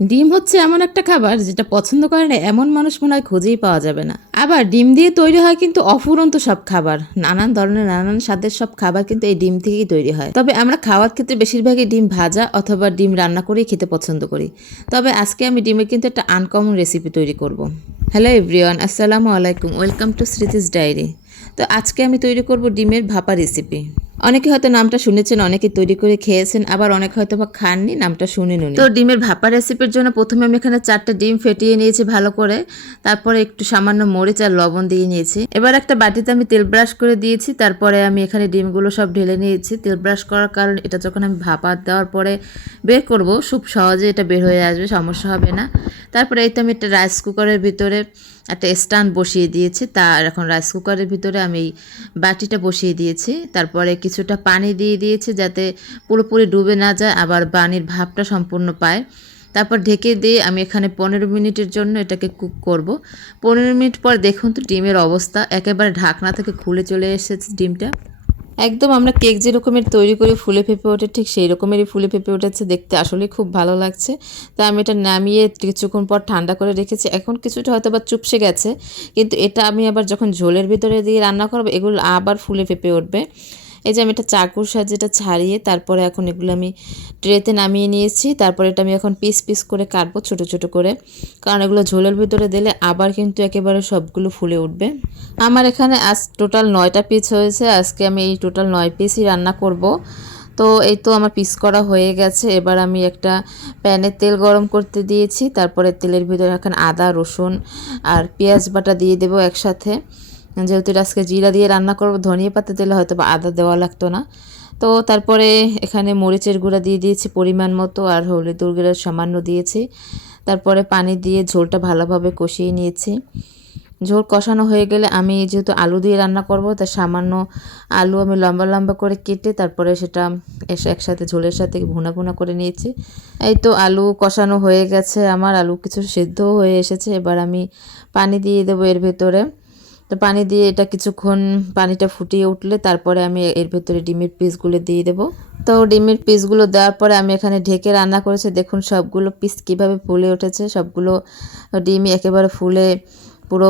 ডিম হচ্ছে এমন একটা খাবার যেটা পছন্দ করে না এমন মানুষ মনে হয় খুঁজেই পাওয়া যাবে না। আবার ডিম দিয়ে তৈরি হয় কিন্তু অফুরন্ত সব খাবার, নানান ধরনের নানান স্বাদের সব খাবার কিন্তু এই ডিম থেকেই তৈরি হয়। তবে আমরা খাওয়ার ক্ষেত্রে বেশিরভাগই ডিম ভাজা অথবা ডিম রান্না করেই খেতে পছন্দ করি। তবে আজকে আমি ডিমের কিন্তু একটা আনকমন রেসিপি তৈরি করব। হ্যালো এভরিওয়ান, আসসালামু আলাইকুম, ওয়েলকাম টু স্মৃতিস ডায়েরি। তো আজকে আমি তৈরি করব ডিমের ভাপা রেসিপি। অনেকে হয়তো নামটা শুনেছেন, অনেকে তৈরি করে খেয়েছেন, আবার অনেকে হয়তো বা খাননি, নামটা শুনেননি। তো ডিমের ভাপা রেসিপির জন্য প্রথমে আমি এখানে 4টা ডিম ফেটিয়ে নিয়েছি ভালো করে, তারপরে একটু সামান্য মরিচ আর লবণ দিয়ে নিয়েছি। এবার একটা বাটিতে আমি তেল ব্রাশ করে দিয়েছি, তারপরে আমি এখানে ডিমগুলো সব ঢেলে নিয়েছি। তেল ব্রাশ করার কারণ এটা যখন আমি ভাপা দেওয়ার পরে বের করব খুব সহজে এটা বের হয়ে আসবে, সমস্যা হবে না। তারপরে এই তো আমি একটা রাইস কুকারের ভিতরে একটা স্ট্যান্ড বসিয়ে দিয়েছি। তার এখন রাইস কুকারের ভিতরে আমি বাটিটা বসিয়ে দিয়েছি। তারপরে কিছুটা পানি দিয়ে দিয়েছি যাতে পুরোপুরি ডুবে না যায়, আবার পানির ভাবটা সম্পূর্ণ পায়। তারপর ঢেকে দিয়ে আমি এখানে 15 মিনিটের জন্য এটাকে কুক করব। 15 মিনিট পর দেখুন তো ডিমের অবস্থা একেবারে ঢাকনা থেকে খুলে চলে এসেছে ডিমটা। একদম আমরা কেক যে রকমের তৈরি করে ফুলে ফেঁপে ওঠে ঠিক সেই রকমেরই ফুলে ফেঁপে উঠেছে, দেখতে আসলে খুব ভালো লাগছে। তাই আমি এটা নামিয়ে কিছুক্ষণ পর ঠান্ডা করে রেখেছি। এখন কিছুটা হয়তো বা চুপসে গেছে, কিন্তু এটা আমি আবার যখন ঝোলের ভিতরে দিয়ে রান্না করবো এগুলো আবার ফুলে ফেঁপে উঠবে। এই যে আমি এটা চাকুর সাহায্যে এটা ছাড়িয়ে তারপরে এখন এগুলো আমি ট্রেতে নামিয়ে নিয়েছি। তারপরে এটা আমি এখন পিস পিস করে কাটবো ছোট ছোট করে, কারণ এগুলো ঝোলের ভিতরে দিলে আবার কিন্তু একেবারে সবগুলো ফুলে উঠবে। আমার এখানে আজ টোটাল 9টা পিস হয়েছে। আজকে আমি এই টোটাল 9 পিসই রান্না করব। তো এই তো আমার পিস করা হয়ে গেছে। এবার আমি একটা প্যানে তেল গরম করতে দিয়েছি, তারপরে তেলের ভিতরে এখন আদা রসুন আর পেঁয়াজ বাটা দিয়ে দেবো একসাথে। যেহেতু এটা আজকে জিরা দিয়ে রান্না করব, ধনিয়া পাতা দিলে হয়তো বা আদা দেওয়া লাগতো না। তো তারপরে এখানে মরিচের গুঁড়া দিয়ে দিয়েছি পরিমাণ মতো, আর হলুদের গুঁড়া সামান্য দিয়েছি। তারপরে পানি দিয়ে ঝোলটা ভালোভাবে কষিয়ে নিয়েছি। ঝোল কষানো হয়ে গেলে আমি যেহেতু আলু দিয়ে রান্না করব, তাই সামান্য আলু আমি লম্বা লম্বা করে কেটে তারপরে সেটা একসাথে ঝোলের সাথে ভুনা ভুনা করে নিয়েছি। এই তো আলু কষানো হয়ে গেছে, আমার আলু কিছু সেদ্ধও হয়ে এসেছে। এবার আমি পানি দিয়ে দেবো এর ভেতরে। তো পানি দিয়ে এটা কিছুক্ষণ পানিটা ফুটিয়ে উঠলে তারপরে আমি এর ভেতরে ডিমের পিসগুলো দিয়ে দেবো। তো ডিমের পিসগুলো দেওয়ার পরে আমি এখানে ঢেকে রান্না করেছি। দেখুন সবগুলো পিস কীভাবে ফুলে উঠেছে, সবগুলো ডিমই একেবারে ফুলে পুরো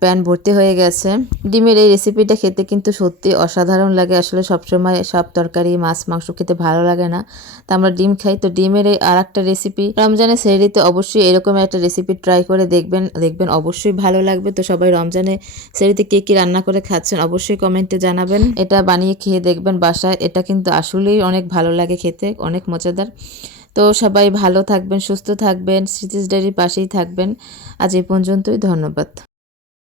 প্যান ভর্তি হয়ে গেছে। ডিমের এই রেসিপিটা খেতে কিন্তু সত্যি অসাধারণ লাগে। আসলে সবসময় সব তরকারি মাছ মাংস খেতে ভালো লাগে না, তা আমরা ডিম খাই। তো ডিমের এই আর একটা রেসিপি রমজানের সেহরিতে অবশ্যই এরকম একটা রেসিপি ট্রাই করে দেখবেন, দেখবেন অবশ্যই ভালো লাগবে। তো সবাই রমজানে সেহরিতে কে কী রান্না করে খাচ্ছেন অবশ্যই কমেন্টে জানাবেন। এটা বানিয়ে খেয়ে দেখবেন বাসায়, এটা কিন্তু আসলেই অনেক ভালো লাগে খেতে, অনেক মজাদার। তো সবাই ভালো থাকবেন, সুস্থ থাকবেন, স্মৃতিস ডায়েরির পাশেই থাকবেন। আজ এই পর্যন্তই, ধন্যবাদ।